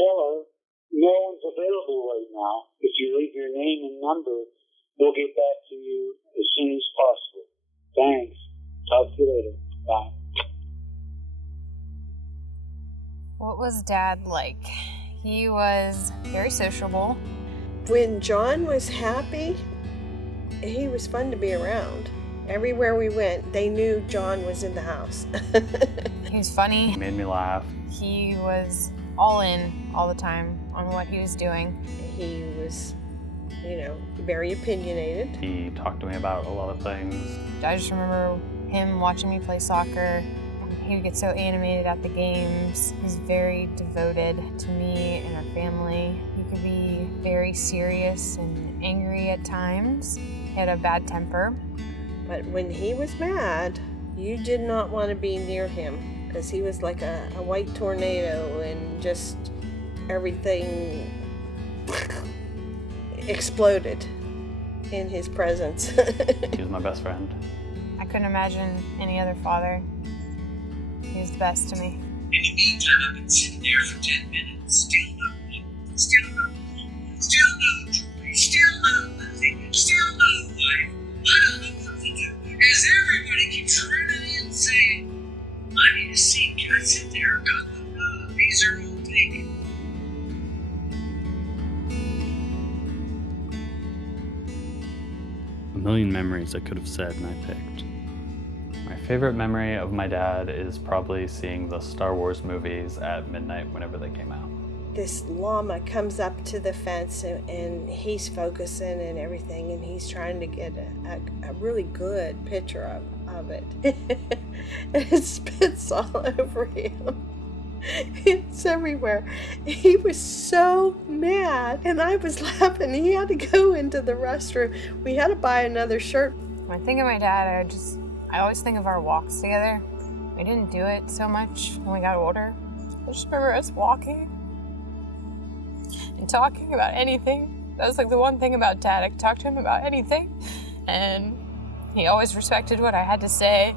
Tell her no one's available right now. If you leave your name and number, we'll get back to you as soon as possible. Thanks. Talk to you later. Bye. What was Dad like? He was very sociable. When John was happy, he was fun to be around. Everywhere we went, they knew John was in the house. He was funny. He made me laugh. He was all in all the time on what he was doing. He was, very opinionated. He talked to me about a lot of things. I just remember him watching me play soccer. He would get so animated at the games. He's very devoted to me and our family. He could be very serious and angry at times. He had a bad temper. But when he was mad, you did not want to be near him because he was like a white tornado and just everything exploded in his presence. He was my best friend. I couldn't imagine any other father. He was the best to me. In the meantime, I've been sitting there for 10 minutes, still no joy, still no nothing, still no life. I don't know what to do, as everybody keeps running in saying, I need a seat, can I sit there? God, no, these are all taken. A million memories I could have said and I picked. My favorite memory of my dad is probably seeing the Star Wars movies at midnight whenever they came out. This llama comes up to the fence and he's focusing and everything, and he's trying to get a really good picture of it. And it spits all over him. It's everywhere. He was so mad, and I was laughing. He had to go into the restroom. We had to buy another shirt. When I think of my dad, I always think of our walks together. We didn't do it so much when we got older. I just remember us walking and talking about anything. That was like the one thing about Dad. I could talk to him about anything, and he always respected what I had to say,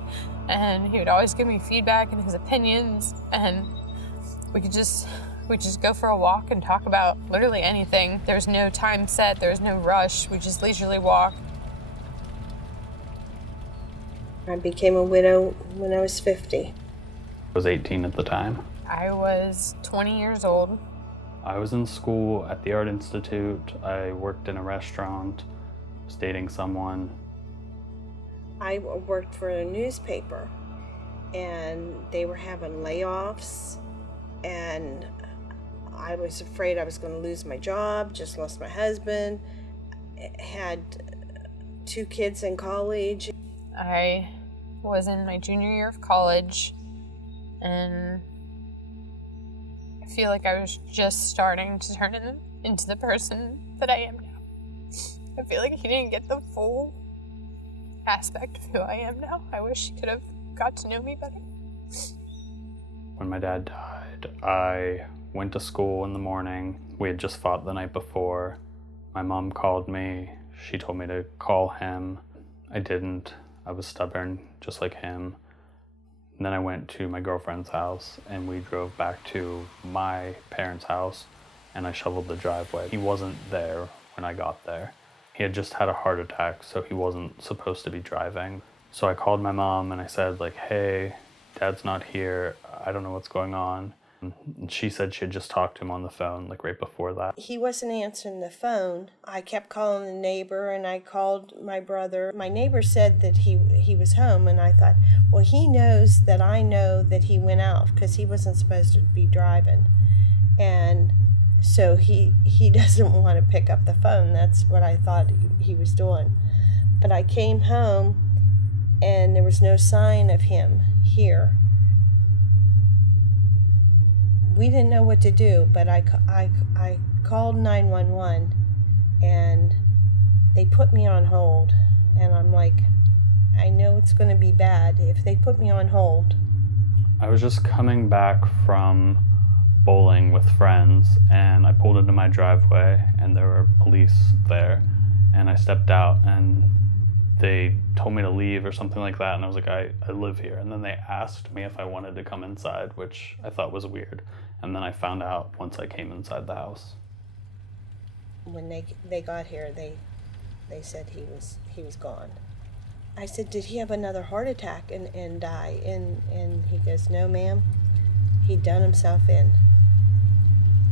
and he would always give me feedback and his opinions, and we'd just go for a walk and talk about literally anything. There was no time set, there was no rush. We just leisurely walked. I became a widow when I was 50. I was 18 at the time. I was 20 years old. I was in school at the Art Institute. I worked in a restaurant, was dating someone. I worked for a newspaper, and they were having layoffs, and I was afraid I was going to lose my job, just lost my husband, had 2 kids in college. I was in my junior year of college, and I feel like I was just starting to turn into the person that I am now. I feel like he didn't get the full aspect of who I am now. I wish he could have got to know me better. When my dad died, I went to school in the morning. We had just fought the night before. My mom called me. She told me to call him. I didn't. I was stubborn, just like him. And then I went to my girlfriend's house, and we drove back to my parents' house, and I shoveled the driveway. He wasn't there when I got there. He had just had a heart attack, so he wasn't supposed to be driving. So I called my mom and I said, hey, Dad's not here. I don't know what's going on. And she said she had just talked to him on the phone, right before that. He wasn't answering the phone. I kept calling the neighbor, and I called my brother. My neighbor said that he was home, and I thought, well, he knows that I know that he went out because he wasn't supposed to be driving. And so he doesn't want to pick up the phone. That's what I thought he was doing. But I came home, and there was no sign of him here. We didn't know what to do, but I called 911, and they put me on hold. And I'm like, I know it's going to be bad if they put me on hold. I was just coming back from bowling with friends, and I pulled into my driveway, and there were police there. And I stepped out, and they told me to leave or something like that, and I was like, I live here. And then they asked me if I wanted to come inside, which I thought was weird. And then I found out once I came inside the house. When they got here, they said he was gone. I said, did he have another heart attack and die? And he goes, no, ma'am. He'd done himself in.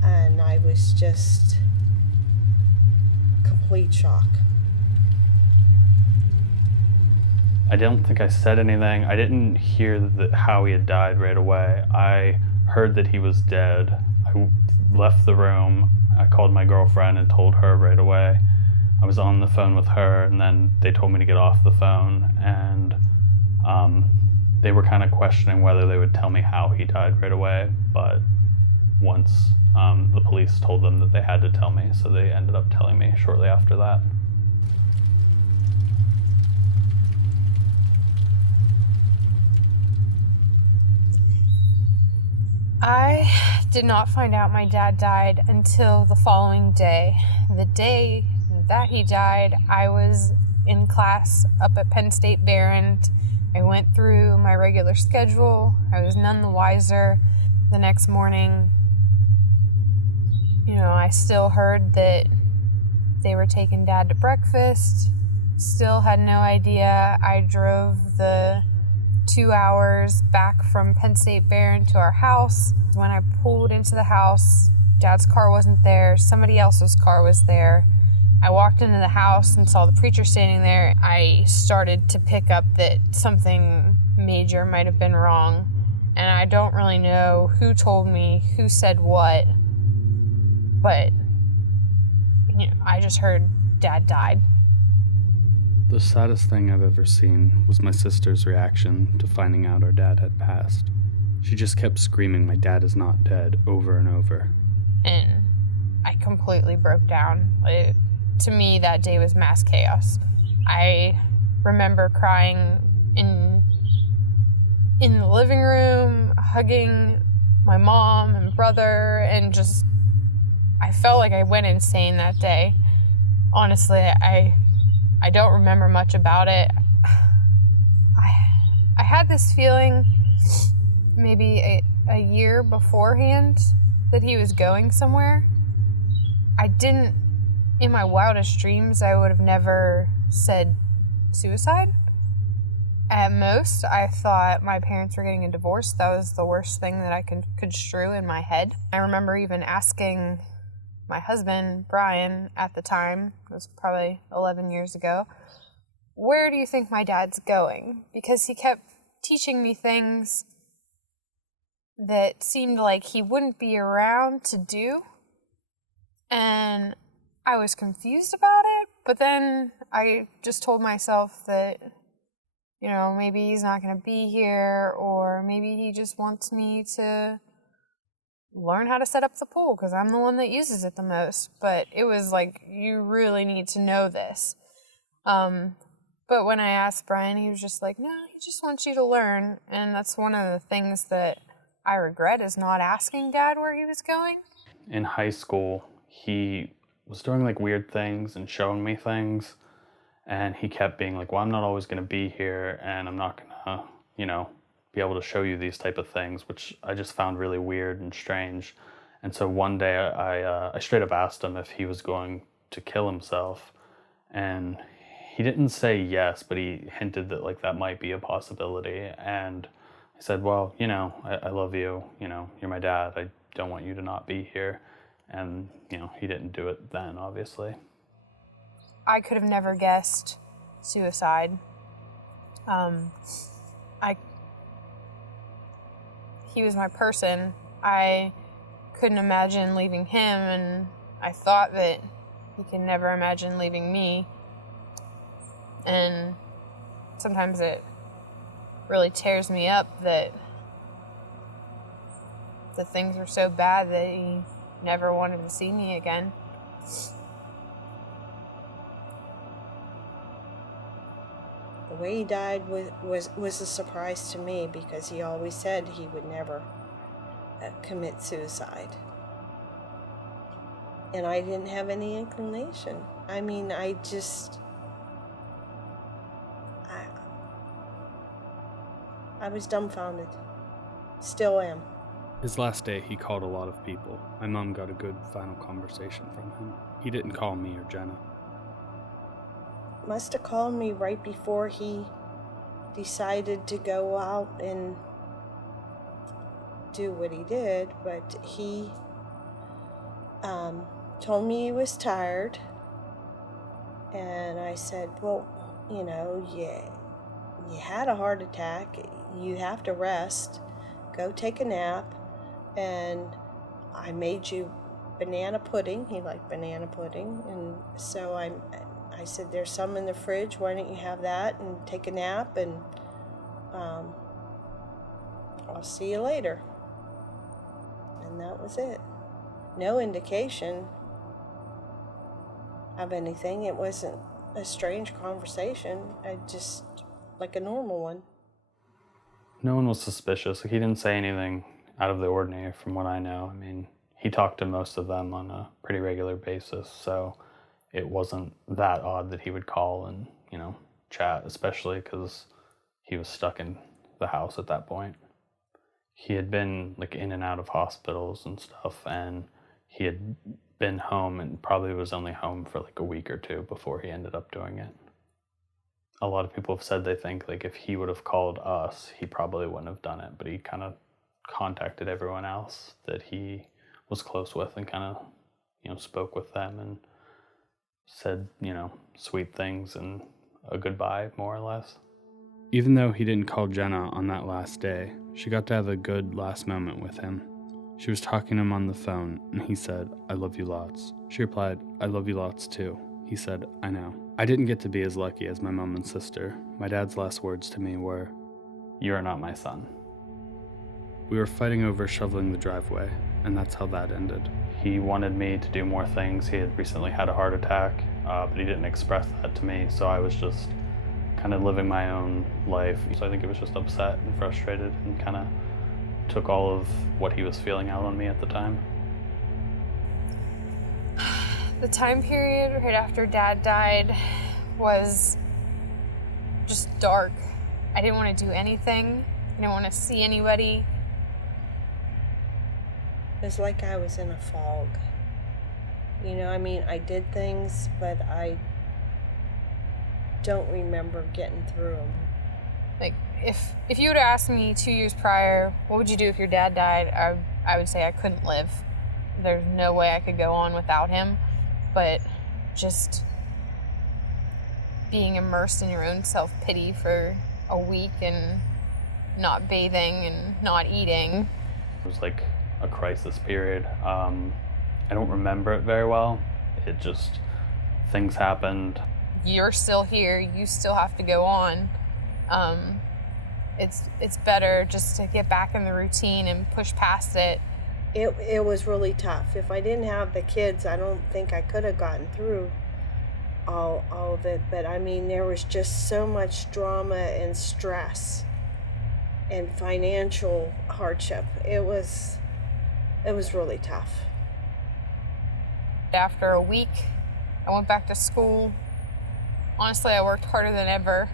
And I was just complete shock. I don't think I said anything. I didn't hear how he had died right away. I heard that he was dead. I left the room. I called my girlfriend and told her right away. I was on the phone with her, and then they told me to get off the phone, and they were kind of questioning whether they would tell me how he died right away, but once the police told them that they had to tell me, so they ended up telling me shortly after that. I did not find out my dad died until the following day. The day that he died, I was in class up at Penn State Behrend. I went through my regular schedule. I was none the wiser. The next morning, I still heard that they were taking Dad to breakfast. Still had no idea. I drove the 2 hours back from Penn State Behrend to our house. When I pulled into the house, Dad's car wasn't there. Somebody else's car was there. I walked into the house and saw the preacher standing there. I started to pick up that something major might have been wrong. And I don't really know who told me, who said what. But, I just heard Dad died. The saddest thing I've ever seen was my sister's reaction to finding out our dad had passed. She just kept screaming, "My dad is not dead," over and over. And I completely broke down. To me, that day was mass chaos. I remember crying in the living room, hugging my mom and brother, and just, I felt like I went insane that day. Honestly, I don't remember much about it. I had this feeling maybe a year beforehand that he was going somewhere. In my wildest dreams, I would have never said suicide. At most, I thought my parents were getting a divorce. That was the worst thing that I could construe in my head. I remember even asking my husband, Brian, at the time, it was probably 11 years ago, where do you think my dad's going? Because he kept teaching me things that seemed like he wouldn't be around to do. And I was confused about it, but then I just told myself that, maybe he's not going to be here, or maybe he just wants me to learn how to set up the pool because I'm the one that uses it the most. But it was like, you really need to know this. But when I asked Brian, he was just like, no, he just wants you to learn. And that's one of the things that I regret, is not asking Dad where he was going. In high school, he was doing weird things and showing me things. And he kept being like, well, I'm not always going to be here, and I'm not going to, be able to show you these type of things, which I just found really weird and strange. And so one day I straight up asked him if he was going to kill himself. And he didn't say yes, but he hinted that that might be a possibility. And I said, well, I love you. You're my dad. I don't want you to not be here. And, he didn't do it then, obviously. I could have never guessed suicide. He was my person. I couldn't imagine leaving him, and I thought that he could never imagine leaving me. And sometimes it really tears me up that the things were so bad that he never wanted to see me again. The way he died was a surprise to me, because he always said he would never commit suicide. And I didn't have any inclination. I mean, I was dumbfounded. Still am. His last day, he called a lot of people. My mom got a good final conversation from him. He didn't call me or Jenna. Must have called me right before he decided to go out and do what he did, but he told me he was tired, and I said, well, you know, you had a heart attack, you have to rest, go take a nap, and I made you banana pudding. He liked banana pudding, and so I said, there's some in the fridge, why don't you have that and take a nap, and I'll see you later. And that was it. No indication of anything. It wasn't a strange conversation. I just, like a normal one. No one was suspicious. He didn't say anything out of the ordinary from what I know. I mean, he talked to most of them on a pretty regular basis, so it wasn't that odd that he would call and, you know, chat, especially because he was stuck in the house at that point. He had been like in and out of hospitals and stuff, and he had been home and probably was only home for like a week or two before he ended up doing it. A lot of people have said they think like if he would have called us, he probably wouldn't have done it, but he kind of contacted everyone else that he was close with and kind of, you know, spoke with them and said, you know, sweet things and a goodbye, more or less. Even though he didn't call Jenna on that last day, she got to have a good last moment with him. She was talking to him on the phone, and he said, "I love you lots." She replied, "I love you lots too." He said, "I know." I didn't get to be as lucky as my mom and sister. My dad's last words to me were, "You are not my son." We were fighting over shoveling the driveway, and that's how that ended. He wanted me to do more things. He had recently had a heart attack, but he didn't express that to me, so I was just kind of living my own life. So I think he was just upset and frustrated and kind of took all of what he was feeling out on me at the time. The time period right after Dad died was just dark. I didn't want to do anything. I didn't want to see anybody. It was like I was in a fog. You know, I mean, I did things, but I don't remember getting through them. Like, if you would have asked me 2 years prior, what would you do if your dad died, I would say I couldn't live. There's no way I could go on without him. But just being immersed in your own self-pity for a week and not bathing and not eating. It was like a crisis period. I don't remember it very well. It just, things happened. You're still here. You still have to go on. It's better just to get back in the routine and push past it. It was really tough. If I didn't have the kids, I don't think I could have gotten through all of it. But I mean, there was just so much drama and stress and financial hardship. It was really tough. After a week, I went back to school. Honestly, I worked harder than ever.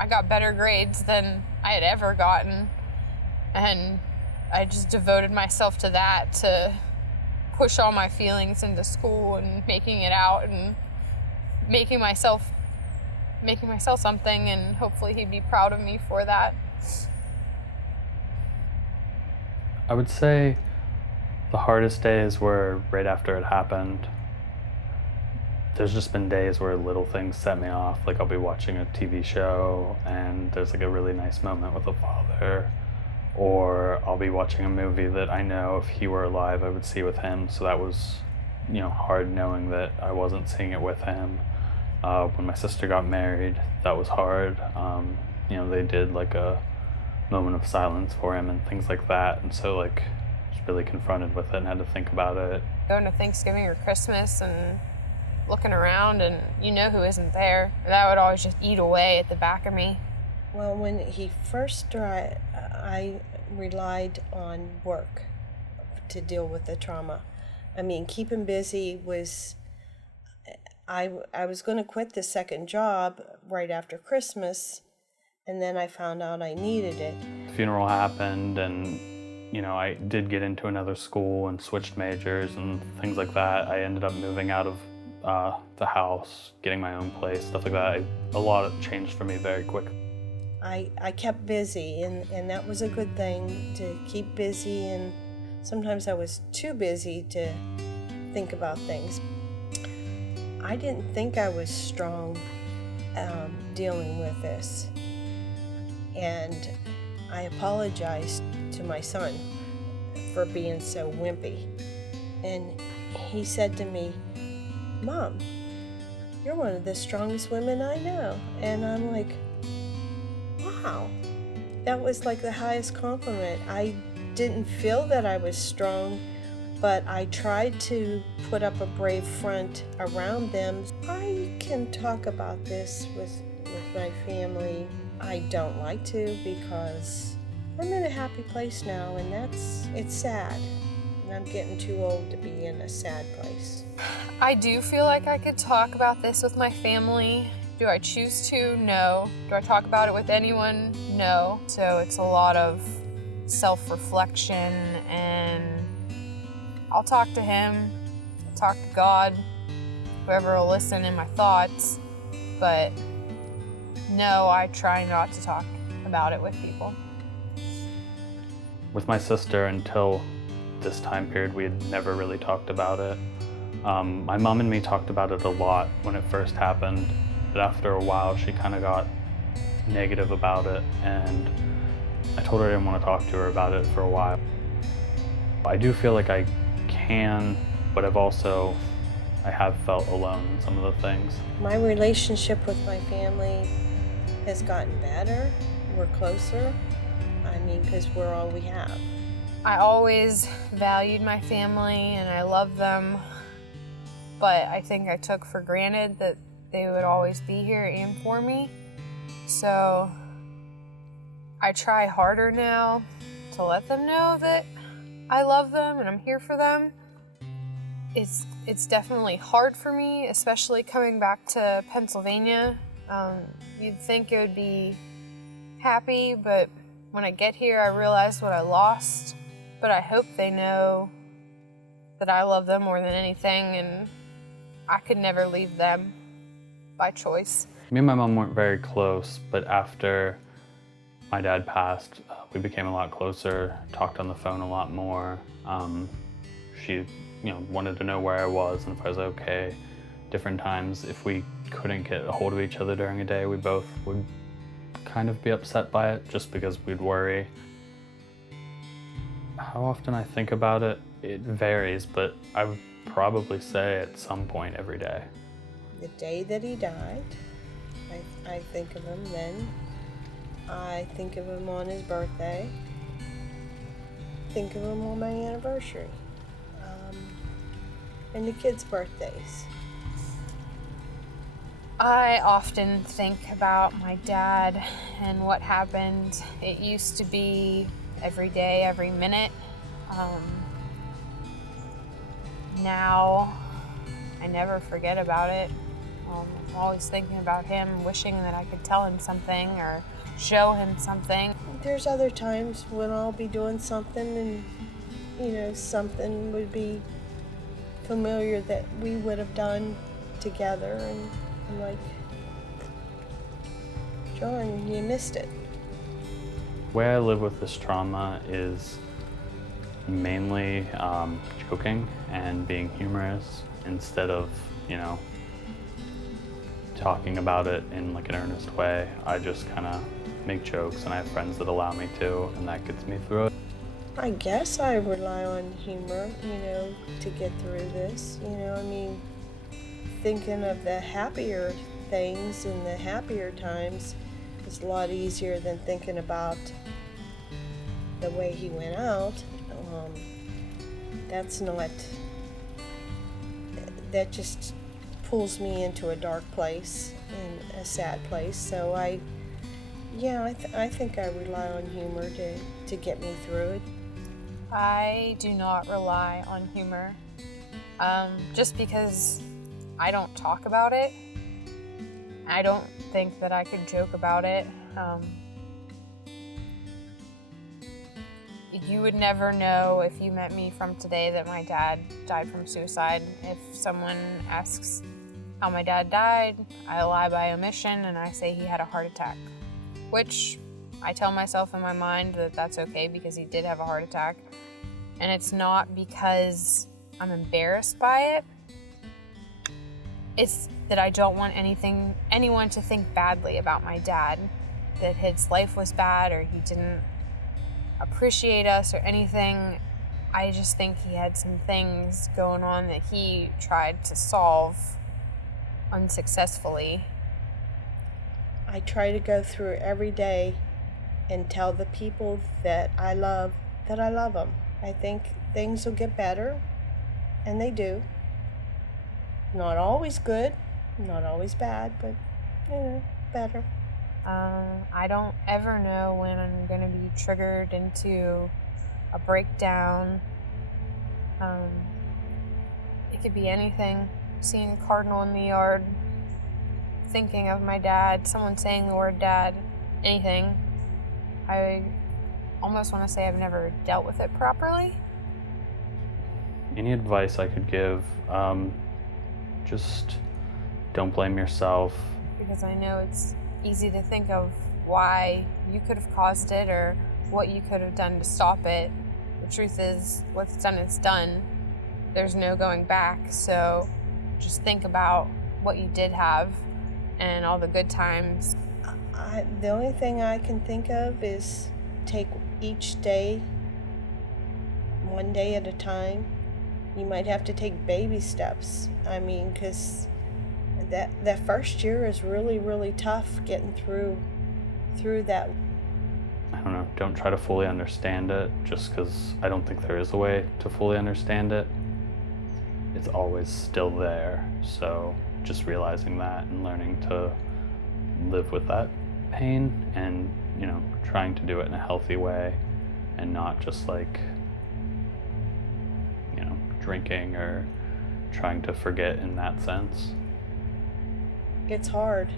I got better grades than I had ever gotten. And I just devoted myself to that, to push all my feelings into school and making it out and making myself something, and hopefully he'd be proud of me for that. I would say the hardest days were right after it happened. There's just been days where little things set me off. Like I'll be watching a TV show and there's like a really nice moment with a father, or I'll be watching a movie that I know if he were alive I would see with him. So that was, you know, hard knowing that I wasn't seeing it with him. When my sister got married, that was hard. You know, they did like a moment of silence for him and things like that. And so like I was really confronted with it and had to think about it. Going to Thanksgiving or Christmas and looking around and you know who isn't there. That would always just eat away at the back of me. Well, when he first died, I relied on work to deal with the trauma. I mean, keeping busy was... I was going to quit the second job right after Christmas, and then I found out I needed it. The funeral happened and I did get into another school and switched majors and things like that. I ended up moving out of the house, getting my own place, stuff like that. A lot changed for me very quick. I kept busy, and that was a good thing, to keep busy, and sometimes I was too busy to think about things. I didn't think I was strong dealing with this, and I apologized to my son for being so wimpy. And he said to me, "Mom, you're one of the strongest women I know." And I'm like, wow, that was like the highest compliment. I didn't feel that I was strong, but I tried to put up a brave front around them. I can talk about this with my family. I don't like to, because I'm in a happy place now, and it's sad. And I'm getting too old to be in a sad place. I do feel like I could talk about this with my family. Do I choose to? No. Do I talk about it with anyone? No. So it's a lot of self-reflection, and I'll talk to him, I'll talk to God, whoever will listen in my thoughts, but no, I try not to talk about it with people. With my sister, until this time period, we had never really talked about it. My mom and me talked about it a lot when it first happened, but after a while she kind of got negative about it, and I told her I didn't want to talk to her about it for a while. I do feel like I can, but I have felt alone in some of the things. My relationship with my family has gotten better. We're closer. I mean, because we're all we have. I always valued my family and I love them, but I think I took for granted that they would always be here and for me. So I try harder now to let them know that I love them and I'm here for them. It's definitely hard for me, especially coming back to Pennsylvania. You'd think it would be happy, but when I get here, I realize what I lost. But I hope they know that I love them more than anything, and I could never leave them by choice. Me and my mom weren't very close, but after my dad passed, we became a lot closer, talked on the phone a lot more. She wanted to know where I was and if I was okay. Different times, if we couldn't get a hold of each other during a day, we both would kind of be upset by it, just because we'd worry. How often I think about it, it varies, but I would probably say at some point every day. The day that he died, I think of him then. I think of him on his birthday. Think of him on my anniversary. And the kids' birthdays. I often think about my dad and what happened. It used to be every day, every minute. Now, I never forget about it. I'm always thinking about him, wishing that I could tell him something or show him something. There's other times when I'll be doing something and, something would be familiar that we would have done together, and I'm like, John, you missed it. The way I live with this trauma is mainly joking and being humorous instead of, talking about it in like an earnest way. I just kind of make jokes, and I have friends that allow me to, and that gets me through it. I guess I rely on humor, to get through this. Thinking of the happier things and the happier times is a lot easier than thinking about the way he went out. That just pulls me into a dark place and a sad place. So I think I rely on humor to get me through it. I do not rely on humor, just because I don't talk about it. I don't think that I could joke about it. You would never know if you met me from today that my dad died from suicide. If someone asks how my dad died, I lie by omission and I say he had a heart attack, which I tell myself in my mind that that's okay because he did have a heart attack. And it's not because I'm embarrassed by it. It's that I don't want anyone to think badly about my dad, that his life was bad or he didn't appreciate us or anything. I just think he had some things going on that he tried to solve unsuccessfully. I try to go through every day and tell the people that I love them. I think things will get better, and they do. Not always good, not always bad, but, better. I don't ever know when I'm going to be triggered into a breakdown. It could be anything. Seeing a cardinal in the yard, thinking of my dad, someone saying the word dad, anything. I almost want to say I've never dealt with it properly. Any advice I could give, just don't blame yourself. Because I know it's easy to think of why you could have caused it or what you could have done to stop it. The truth is, what's done is done. There's no going back, so just think about what you did have and all the good times. The only thing I can think of is take each day, one day at a time. You might have to take baby steps. I mean, because that first year is really, really tough getting through that. I don't know, don't try to fully understand it just because I don't think there is a way to fully understand it. It's always still there. So just realizing that and learning to live with that pain and, trying to do it in a healthy way and not just like, drinking or trying to forget in that sense. It's hard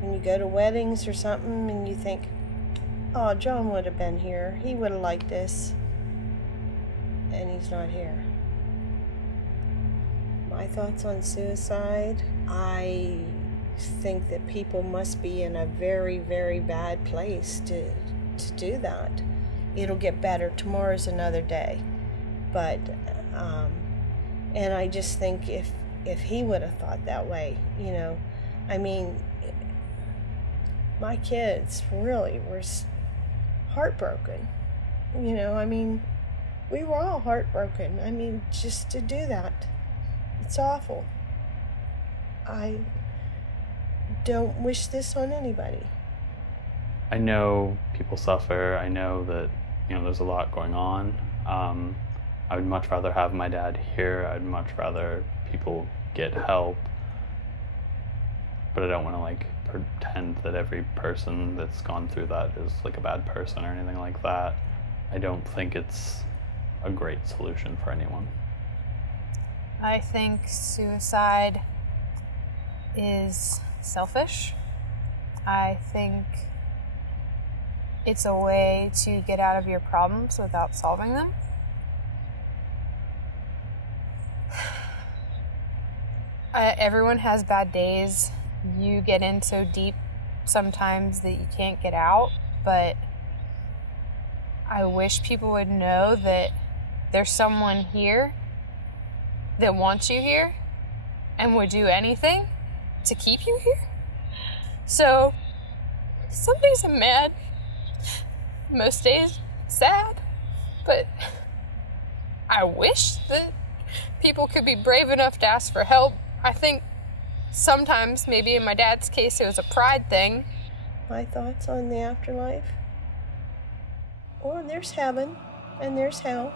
when you go to weddings or something and you think, oh, John would have been here. He would have liked this. And he's not here. My thoughts on suicide, I think that people must be in a very, very bad place to do that. It'll get better. Tomorrow's another day. But, and I just think if he would have thought that way, I mean, my kids really were heartbroken. I mean, we were all heartbroken. I mean, just to do that, it's awful. I don't wish this on anybody. I know people suffer. I know that, there's a lot going on. I would much rather have my dad here. I'd much rather people get help. But I don't want to pretend that every person that's gone through that is a bad person or anything like that. I don't think it's a great solution for anyone. I think suicide is selfish. I think it's a way to get out of your problems without solving them. Everyone has bad days. You get in so deep sometimes that you can't get out, but I wish people would know that there's someone here that wants you here and would do anything to keep you here. So some days I'm mad, most days sad, but I wish that people could be brave enough to ask for help. I think sometimes, maybe in my dad's case, it was a pride thing. My thoughts on the afterlife? Well, there's heaven and there's hell.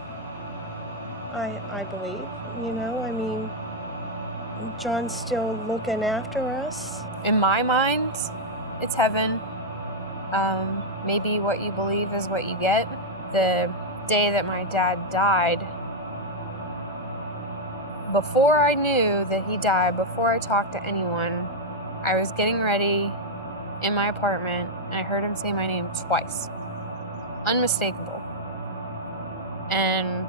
I believe, I mean, John's still looking after us. In my mind, it's heaven. Maybe what you believe is what you get. The day that my dad died, before I knew that he died, before I talked to anyone, I was getting ready in my apartment and I heard him say my name twice. Unmistakable. And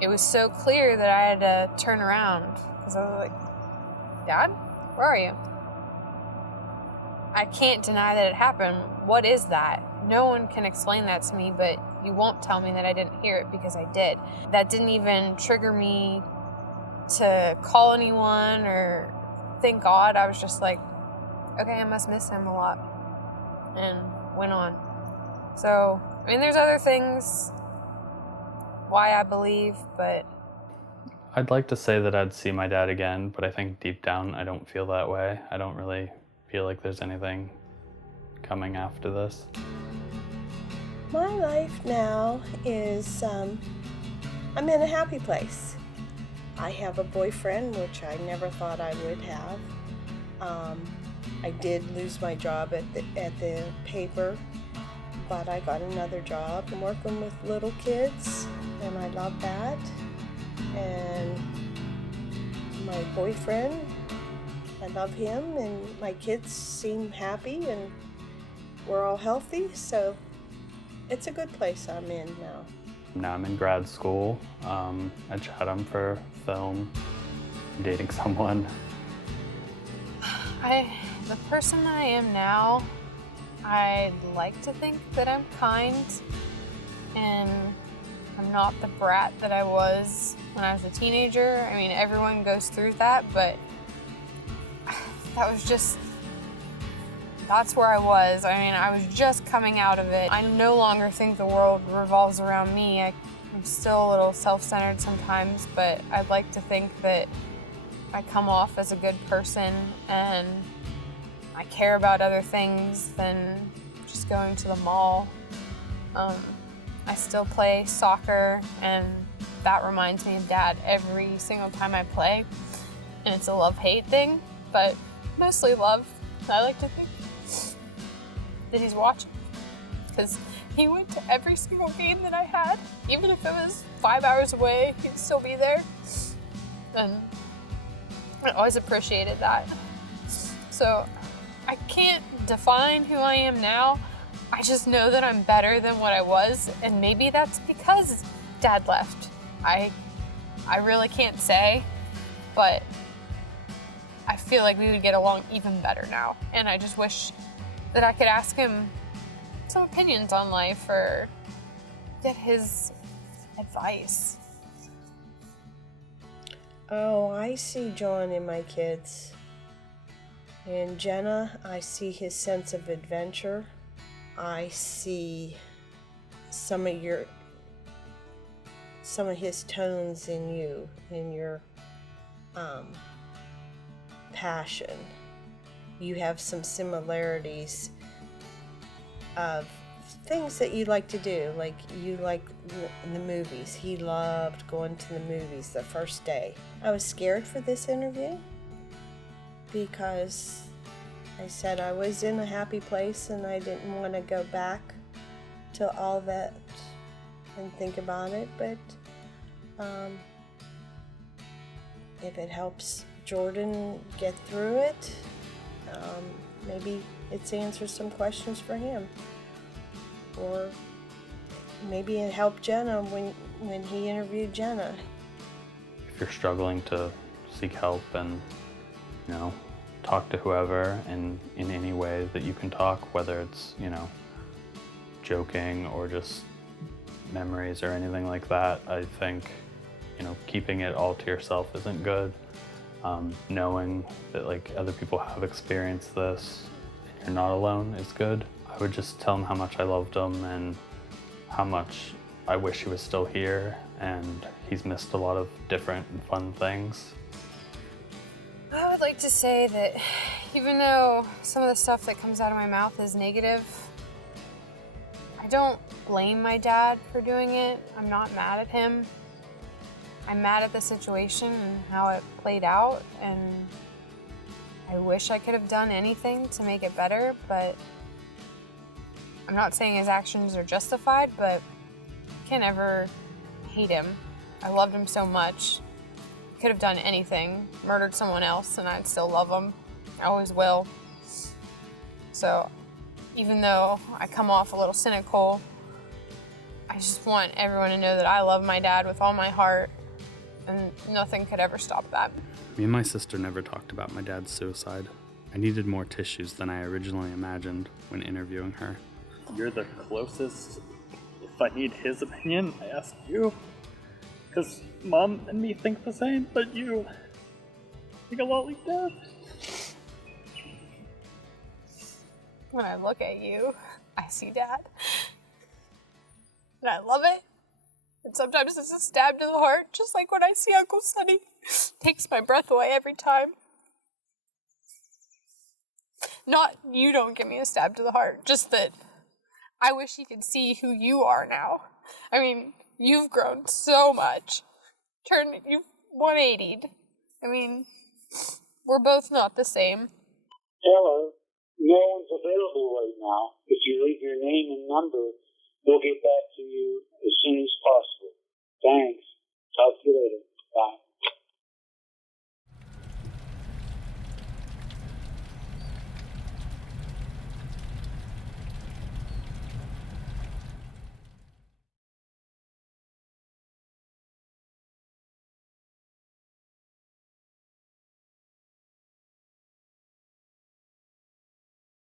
it was so clear that I had to turn around because I was like, Dad, where are you? I can't deny that it happened. What is that? No one can explain that to me, but you won't tell me that I didn't hear it because I did. That didn't even trigger me to call anyone or thank God. I was just like, okay, I must miss him a lot, and went on. So, I mean, there's other things why I believe, but I'd like to say that I'd see my dad again, but I think deep down I don't feel that way. I don't really feel like there's anything coming after this. My life now is, I'm in a happy place. I have a boyfriend, which I never thought I would have. I did lose my job at the paper, but I got another job. I'm working with little kids, and I love that. And my boyfriend, I love him, and my kids seem happy, and we're all healthy, so it's a good place I'm in now. Now I'm in grad school at Chatham for film. I'm dating someone. The person that I am now, I'd like to think that I'm kind and I'm not the brat that I was when I was a teenager. I mean, everyone goes through that, but that's where I was. I mean, I was just coming out of it. I no longer think the world revolves around me. I'm still a little self-centered sometimes, but I'd like to think that I come off as a good person and I care about other things than just going to the mall. I still play soccer, and that reminds me of Dad every single time I play. And it's a love-hate thing, but mostly love. I like to think that he's watching, because he went to every single game that I had. Even if it was 5 hours away, he'd still be there. And I always appreciated that. So I can't define who I am now. I just know that I'm better than what I was, and maybe that's because Dad left. I really can't say, but I feel like we would get along even better now. And I just wish that I could ask him some opinions on life or get his advice. Oh, I see John in my kids. In Jenna, I see his sense of adventure. I see some of his tones in you, in your passion. You have some similarities of things that you like to do, like you like the movies. He loved going to the movies the first day. I was scared for this interview because I said I was in a happy place and I didn't want to go back to all that and think about it, but if it helps Jordan get through it, maybe it's answers some questions for him. Or maybe it helped Jenna when he interviewed Jenna. If you're struggling to seek help and, talk to whoever in any way that you can talk, whether it's, joking or just memories or anything like that, I think, keeping it all to yourself isn't good. Knowing that other people have experienced this and you're not alone is good. I would just tell him how much I loved him and how much I wish he was still here, and he's missed a lot of different and fun things. I would like to say that even though some of the stuff that comes out of my mouth is negative, I don't blame my dad for doing it. I'm not mad at him. I'm mad at the situation and how it played out, and I wish I could have done anything to make it better, but I'm not saying his actions are justified, but I can't ever hate him. I loved him so much. Could have done anything, murdered someone else, and I'd still love him. I always will. So even though I come off a little cynical, I just want everyone to know that I love my dad with all my heart, and nothing could ever stop that. Me and my sister never talked about my dad's suicide. I needed more tissues than I originally imagined when interviewing her. You're the closest. If I need his opinion, I ask you. Because Mom and me think the same, but you think a lot like Dad. When I look at you, I see Dad. And I love it. And sometimes it's a stab to the heart, just like when I see Uncle Sonny. Takes my breath away every time. Not you don't give me a stab to the heart, just that I wish he could see who you are now. I mean, you've grown so much. You've 180'd. I mean, we're both not the same. Hello. No one's available right now. If you leave your name and number, we'll get back to you as soon as possible. Thanks. Talk to you later. Bye.